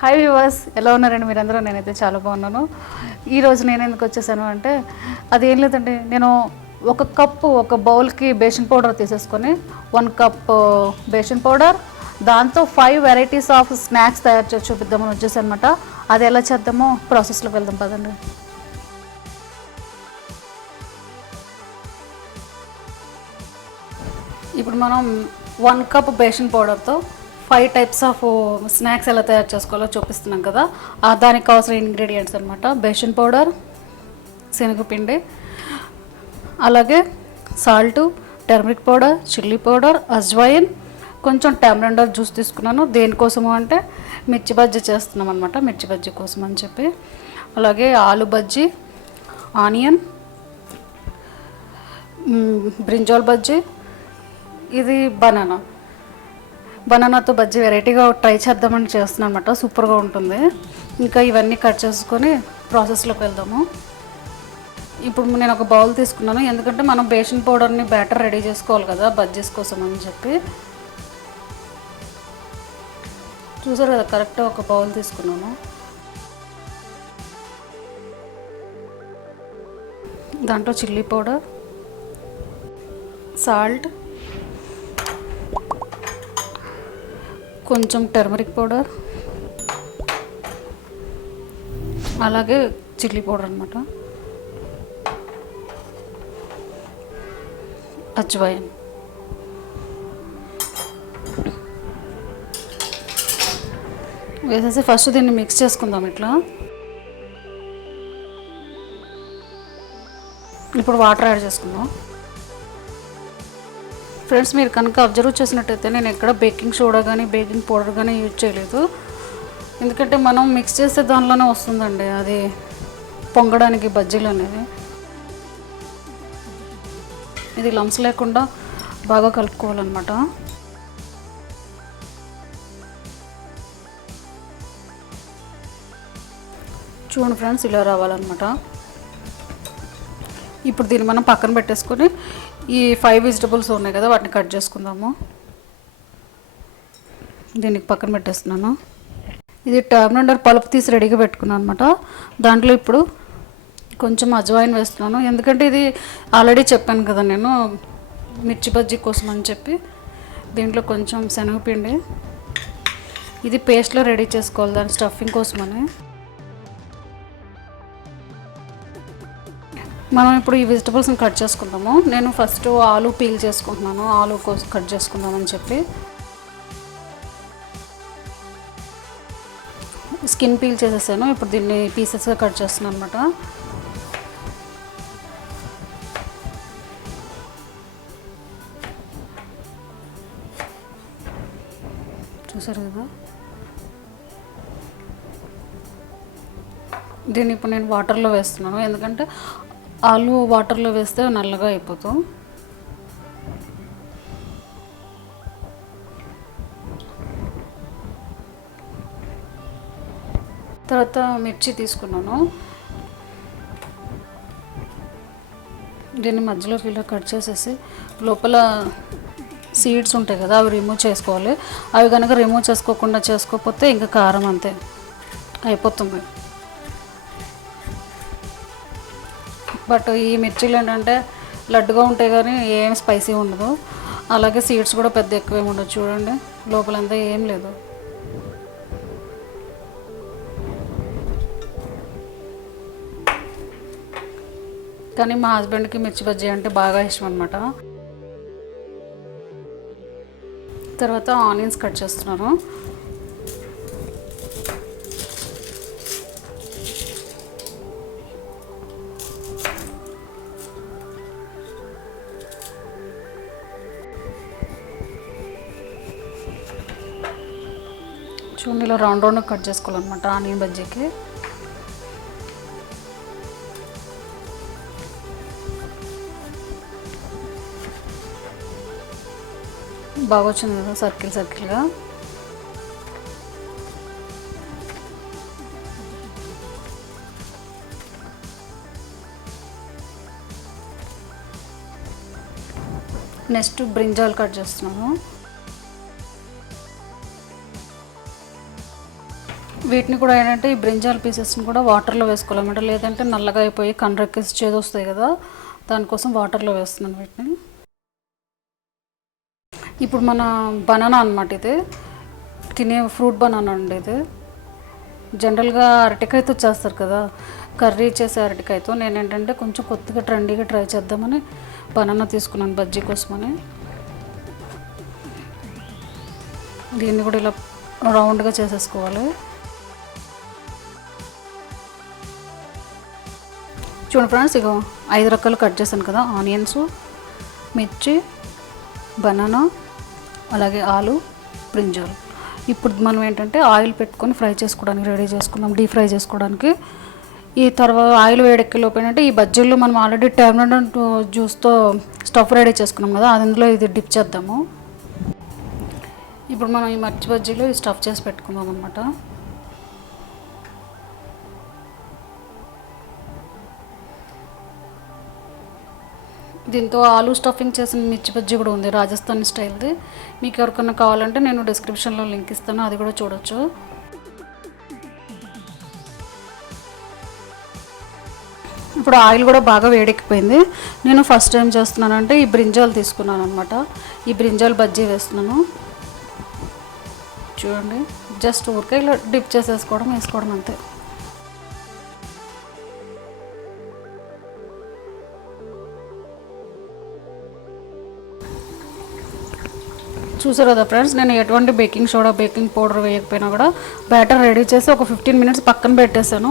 Hi viewers, ఎలా ఉన్నారండి మీరందరూ? నేనైతే చాలా బాగున్నాను. ఈరోజు నేను ఎందుకు వచ్చేసాను అంటే అదేం లేదండి, నేను ఒక బౌల్కి బేషన్ పౌడర్ తీసేసుకొని 1 కప్ బేషన్ పౌడర్, దాంతో 5 వెరైటీస్ ఆఫ్ స్నాక్స్ తయారు చేసి చూపిద్దామని వచ్చేసాను అనమాట. అది ఎలా చేద్దామో ప్రాసెస్లోకి వెళ్దాం పదండి. ఇప్పుడు మనం 1 కప్ బేషన్ పౌడర్తో 5 టైప్స్ ఆఫ్ స్నాక్స్ ఎలా తయారు చేసుకోవాలో చూపిస్తున్నాం కదా. దానికి కావాల్సిన ఇంగ్రీడియంట్స్ అనమాట: బేషన్ పౌడర్, శనగపిండి, అలాగే salt, turmeric powder, chilli powder, ajwain, కొంచెం టామరిండా జ్యూస్ తీసుకున్నాను. దేనికోసము అంటే మిర్చి బజ్జీ చేస్తున్నాం అనమాట, మిర్చి బజ్జీ కోసం అని చెప్పి. అలాగే ఆలు బజ్జీ, ఆనియన్, బ్రింజాల్ బజ్జీ, ఇది బనానాతో బజ్జీ వెరైటీగా ట్రై చేద్దామని చేస్తున్నాను అనమాట. సూపర్గా ఉంటుంది. ఇంకా ఇవన్నీ కట్ చేసుకొని ప్రాసెస్లోకి వెళ్దాము. ఇప్పుడు నేను ఒక బౌల్ తీసుకున్నాను, ఎందుకంటే మనం బేషన్ పౌడర్ని బ్యాటర్ రెడీ చేసుకోవాలి కదా బజ్జీస్ కోసం అని చెప్పి. చూసారు కదా, కరెక్ట్గా ఒక బౌల్ తీసుకున్నాను. దాంట్లో చిల్లీ పౌడర్, సాల్ట్, కొంచెం టర్మరిక్ పౌడర్, అలాగే చిల్లీ పౌడర్ అనమాట, అజ్వైన్. వేసేసి ఫస్ట్ దీన్ని మిక్స్ చేసుకుందాం ఇట్లా. ఇప్పుడు వాటర్ యాడ్ చేసుకుందాం. ఫ్రెండ్స్, మీరు కనుక అబ్జర్వ్ చేసినట్టయితే నేను ఎక్కడ బేకింగ్ సోడా కానీ బేకింగ్ పౌడర్ కానీ యూజ్ చేయలేదు. ఎందుకంటే మనం మిక్స్ చేసే దానిలోనే వస్తుందండి అది పొంగడానికి బజ్జీలు అనేది. ఇది లంప్స్ లేకుండా బాగా కలుపుకోవాలన్నమాట. చూడండి ఫ్రెండ్స్, ఇలా రావాలన్నమాట. ఇప్పుడు దీన్ని మనం పక్కన పెట్టేసుకొని ఈ 5 వెజిటబుల్స్ ఉన్నాయి కదా వాటిని కట్ చేసుకుందాము. దీనికి పక్కన పెట్టేస్తున్నాను. ఇది టామరిండా పలుపు తీసి రెడీగా పెట్టుకున్నాను అనమాట. దాంట్లో ఇప్పుడు కొంచెం అజ్వైన్ వేస్తున్నాను, ఎందుకంటే ఇది ఆల్రెడీ చెప్పాను కదా నేను మిర్చి బజ్జీ కోసం అని చెప్పి. దీంట్లో కొంచెం శనగపిండి, ఇది పేస్ట్లో రెడీ చేసుకోవాలి దాని స్టఫింగ్ కోసమని. మనం ఇప్పుడు ఈ వెజిటబుల్స్ని కట్ చేసుకుందాము. నేను ఫస్ట్ ఆలు పీల్ చేసుకుంటున్నాను, ఆలు కోసం కట్ చేసుకుందామని చెప్పి. స్కిన్ పీల్ చేసేసాను. ఇప్పుడు దీన్ని పీసెస్గా కట్ చేస్తున్నాను అనమాట. చూసారు కదా, దీన్ని ఇప్పుడు నేను వాటర్లో వేస్తున్నాను, ఎందుకంటే ఆలు వాటర్లో వేస్తే నల్లగా అయిపోతాం. తర్వాత మిర్చి తీసుకున్నాను, దీన్ని మధ్యలోకి ఇలా కట్ చేసేసి లోపల సీడ్స్ ఉంటాయి కదా అవి రిమూవ్ చేసుకోవాలి. అవి కనుక రిమూవ్ చేసుకోకపోతే ఇంకా కారం అంతే అయిపోతుంది. బట్ ఈ మిర్చీలు ఏంటంటే లడ్డుగా ఉంటాయి కానీ ఏం స్పైసీ ఉండదు. అలాగే సీడ్స్ కూడా పెద్ద ఎక్కువేమి ఉండదు. చూడండి, లోపలంతా ఏం లేదు. కానీ మా హస్బెండ్కి మిర్చి బజ్జీ అంటే బాగా ఇష్టం అనమాట. తర్వాత ఆనియన్స్ కట్ చేస్తున్నాను. చూడండి, ఇలా రౌండ్ రౌండ్ కట్ చేసుకోవాలన్నమాట ఆనియన్ బజ్జీకి. బాగా వచ్చింది కదా సర్కిల్గా. నెక్స్ట్ బ్రింజాల్ కట్ చేస్తున్నాను. వీటిని కూడా ఏంటంటే ఈ బ్రింజాల్ పీసెస్ని కూడా వాటర్లో వేసుకోవాలన్నమాట, లేదంటే నల్లగా అయిపోయి కండ్రెక్కేసి చేదు వస్తాయి కదా, దానికోసం వాటర్లో వేస్తున్నాను వీటిని. ఇప్పుడు మన బనానా అనమాట, ఇది తినే ఫ్రూట్ బనానా అండి. ఇది జనరల్గా అరటికాయతో చేస్తారు కదా, కర్రీ చేసే అరటికాయతో. నేను ఏంటంటే కొంచెం కొత్తగా ట్రెండీగా ట్రై చేద్దామని బనానా తీసుకున్నాను బజ్జీ కోసమని. దీన్ని కూడా ఇలా రౌండ్గా చేసేసుకోవాలి. చూడండి ఫ్రెండ్స్, ఇక 5 రకాలు కట్ చేశాను కదా, ఆనియన్స్, మిర్చి, బనానా, అలాగే ఆలు, బ్రింజాల్. ఇప్పుడు మనం ఏంటంటే ఆయిల్ పెట్టుకొని ఫ్రై చేసుకోవడానికి రెడీ చేసుకుందాం, డీప్ ఫ్రై చేసుకోవడానికి. ఈ తర్వాత ఆయిల్ వేడెక్కేలోపు ఏంటంటే ఈ బజ్జీల్లో మనం ఆల్రెడీ టమాటో జ్యూస్తో స్టఫ్ రెడీ చేసుకున్నాం కదా, అందులో ఇది డిప్ చేద్దాము. ఇప్పుడు మనం ఈ మిర్చి బజ్జీలో ఈ స్టఫ్ చేసి పెట్టుకుందాం అనమాట. దీంతో ఆలూ స్టఫింగ్ చేసిన మిర్చి బజ్జీ కూడా ఉంది, రాజస్థానీ స్టైల్ది. మీకు ఎవరికన్నా కావాలంటే నేను డిస్క్రిప్షన్లో లింక్ ఇస్తాను, అది కూడా చూడొచ్చు. ఇప్పుడు ఆయిల్ కూడా బాగా వేడెక్కిపోయింది. నేను ఫస్ట్ టైం చేస్తున్నానంటే ఈ బ్రింజాల్ తీసుకున్నాను అనమాట. ఈ బ్రింజాల్ బజ్జీ వేస్తున్నాను. చూడండి, జస్ట్ ఊరికే ఇలా డిప్ వేసుకోవడం అంతే. చూసారు కదా ఫ్రెండ్స్, నేను ఎటువంటి బేకింగ్ సోడా బేకింగ్ పౌడర్ వేయకపోయినా కూడా బ్యాటర్ రెడీ చేసి ఒక 15 మినిట్స్ పక్కన పెట్టేశాను.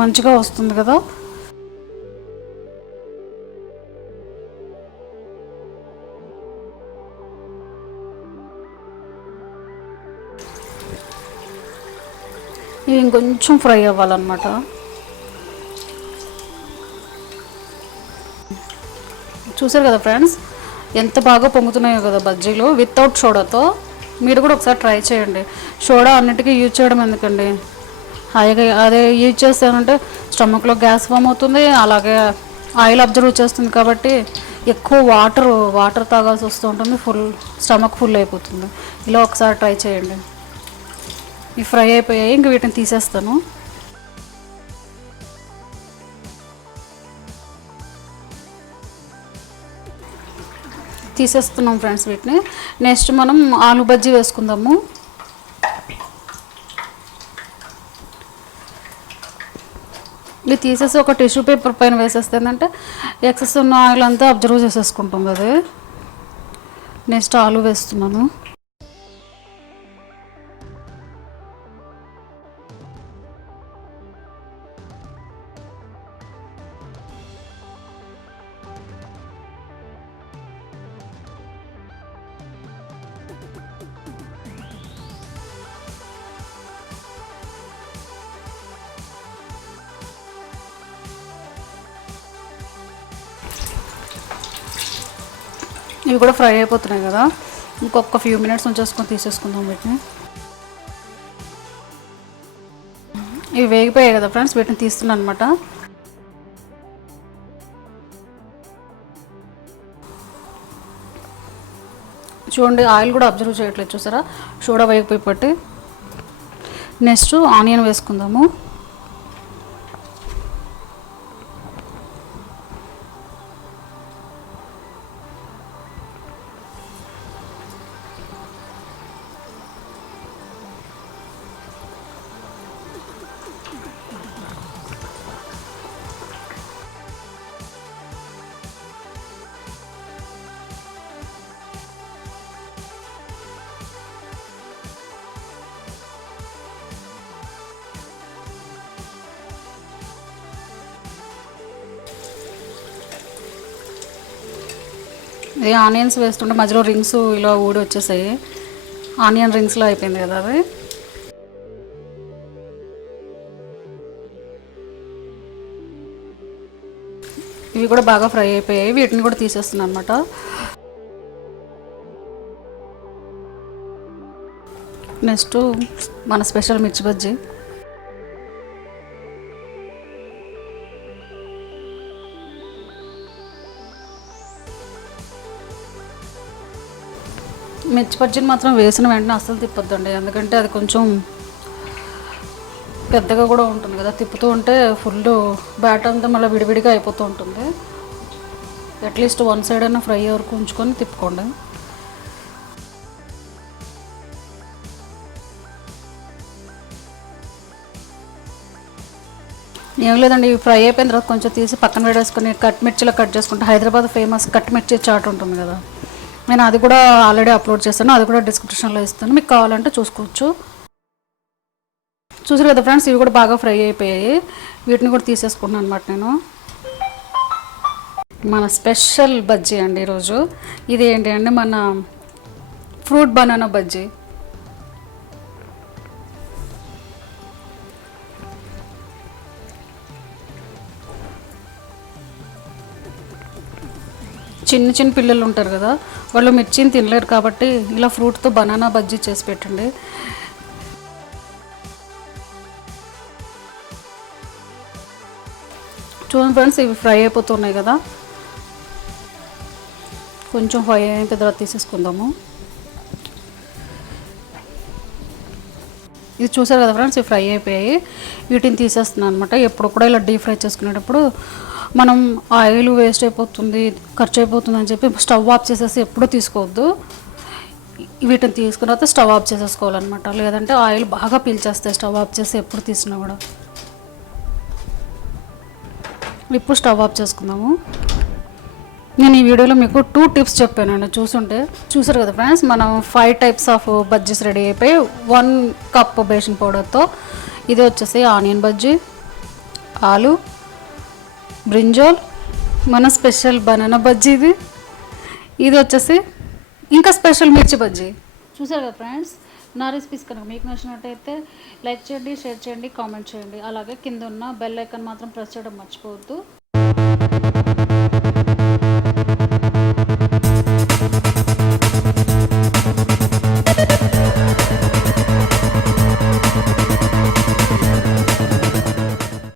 మంచిగా వస్తుంది కదా. ఇది ఇంకొంచెం ఫ్రై అవ్వాలన్నమాట. చూసారు కదా ఫ్రెండ్స్, ఎంత బాగా పొంగుతున్నాయో కదా బజ్జీలు వితౌట్ సోడాతో. మీరు కూడా ఒకసారి ట్రై చేయండి. సోడా అన్నిటికీ యూజ్ చేయడం ఎందుకండి, హాయిగా అదే యూజ్ చేస్తానంటే స్టమక్లో గ్యాస్ ఫామ్ అవుతుంది, అలాగే ఆయిల్ అబ్జర్వ్ చేస్తుంది కాబట్టి ఎక్కువ వాటర్ తాగాల్సి వస్తూ ఉంటుంది, స్టమక్ ఫుల్ అయిపోతుంది. ఇలా ఒకసారి ట్రై చేయండి. ఇవి ఫ్రై అయిపోయాయి, ఇంక వీటిని తీసేస్తాను. తీసేస్తున్నాం ఫ్రెండ్స్ వీటిని. నెక్స్ట్ మనం ఆలు బజ్జీ వేసుకుందాము. ఇది తీసేసి ఒక టిష్యూ పేపర్ పైన వేసేస్తే ఏంటంటే ఎక్సెస్ ఉన్న ఆయిల్ అంతా అబ్జర్వ్ చేసేసుకుంటుంది అది. నెక్స్ట్ ఆలు వేస్తున్నాను. ఇవి కూడా ఫ్రై అయిపోతున్నాయి కదా, ఇంకొక ఫ్యూ మినిట్స్ ఉంచేసుకొని తీసేసుకుందాం వీటిని. ఇవి వేగిపోయాయి కదా ఫ్రెండ్స్, వీటిని తీస్తున్నాను అనమాట. చూడండి, ఆయిల్ కూడా అబ్జర్వ్ చేయట్లేదు, చూసారా, సోడా వేగిపోయి పట్టి. నెక్స్ట్ ఆనియన్ వేసుకుందాము. ఇది ఆనియన్స్ వేస్తుంటే మధ్యలో రింగ్స్ ఇలా ఊడి వచ్చేసాయి, ఆనియన్ రింగ్స్లో అయిపోయింది కదా అది. ఇవి కూడా బాగా ఫ్రై అయిపోయాయి, వీటిని కూడా తీసేస్తున్నాను అనమాట. నెక్స్ట్ మన స్పెషల్ మిర్చి బజ్జీ. మిర్చి బజ్జీని మాత్రం వేసిన వెంటనే అస్సలు తిప్పొద్దండి, ఎందుకంటే అది కొంచెం పెద్దగా కూడా ఉంటుంది కదా, తిప్పుతూ ఉంటే ఫుల్ బ్యాటర్ అంతా మళ్ళీ విడివిడిగా అయిపోతూ ఉంటుంది. అట్లీస్ట్ వన్ సైడ్ అయినా ఫ్రై వరకు ఉంచుకొని తిప్పుకోండి. ఏం లేదండి, ఇవి ఫ్రై అయిపోయిన తర్వాత కొంచెం తీసి పక్కన పెట్టేసుకొని కట్ మిర్చిలో కట్ చేసుకుంటే హైదరాబాద్ ఫేమస్ కట్ మిర్చి చాట్ ఉంటుంది కదా, నేను అది కూడా ఆల్రెడీ అప్లోడ్ చేస్తాను, అది కూడా డిస్క్రిప్షన్లో ఇస్తాను, మీకు కావాలంటే చూసుకోవచ్చు. చూసారు కదా ఫ్రెండ్స్, ఇవి కూడా బాగా ఫ్రై అయిపోయాయి. వీటిని కూడా తీసేసుకుంటున్నాను అనమాట నేను. మన స్పెషల్ బజ్జీ అండి ఈరోజు. ఇది ఏంటి అంటే మన ఫ్రూట్ బనానా బజ్జీ. చిన్న చిన్న పిల్లలు ఉంటారు కదా, వాళ్ళు మిర్చిని తినలేరు కాబట్టి ఇలా ఫ్రూట్తో బనానా బజ్జీ చేసి పెట్టండి. చూడండి ఫ్రెండ్స్, ఇవి ఫ్రై అయిపోతున్నాయి కదా, కొంచెం ఫ్రై అయిన తర్వాత తీసేసుకుందాము. ఇది చూసారు కదా ఫ్రెండ్స్, ఇవి ఫ్రై అయిపోయాయి. వీటిని తీసేస్తున్నాను అనమాట. ఎప్పుడు కూడా ఇలా డీప్ ఫ్రై చేసుకునేటప్పుడు మనం ఆయిల్ వేస్ట్ అయిపోతుంది, ఖర్చు అయిపోతుంది అని చెప్పి స్టవ్ ఆఫ్ చేసేసి ఎప్పుడూ తీసుకోవద్దు. వీటిని తీసుకున్న తర్వాత స్టవ్ ఆఫ్ చేసేసుకోవాలన్నమాట, లేదంటే ఆయిల్ బాగా పీల్చేస్తాయి స్టవ్ ఆఫ్ చేసి ఎప్పుడు తీసినా కూడా. ఇప్పుడు స్టవ్ ఆఫ్ చేసుకుందాము. నేను ఈ వీడియోలో మీకు 2 టిప్స్ చెప్పానండి, చూసారు కదా ఫ్రెండ్స్. మనం 5 టైప్స్ ఆఫ్ బజ్జీస్ రెడీ అయిపోయి 1 కప్ బేషన్ పౌడర్తో. ఇది వచ్చేసి ఆనియన్ బజ్జీ, ఆలు, బ్రింజాల్, మన స్పెషల్ బనానా బజ్జీ. ఇది వచ్చేసి ఇంకా స్పెషల్ మిర్చి బజ్జీ. చూసారు కదా ఫ్రెండ్స్, నా రెసిపీస్ కనుక మీకు నచ్చినట్టయితే లైక్ చేయండి, షేర్ చేయండి, కామెంట్ చేయండి. అలాగే కింద ఉన్న బెల్ ఐకాన్ మాత్రం ప్రెస్ చేయడం మర్చిపోవద్దు.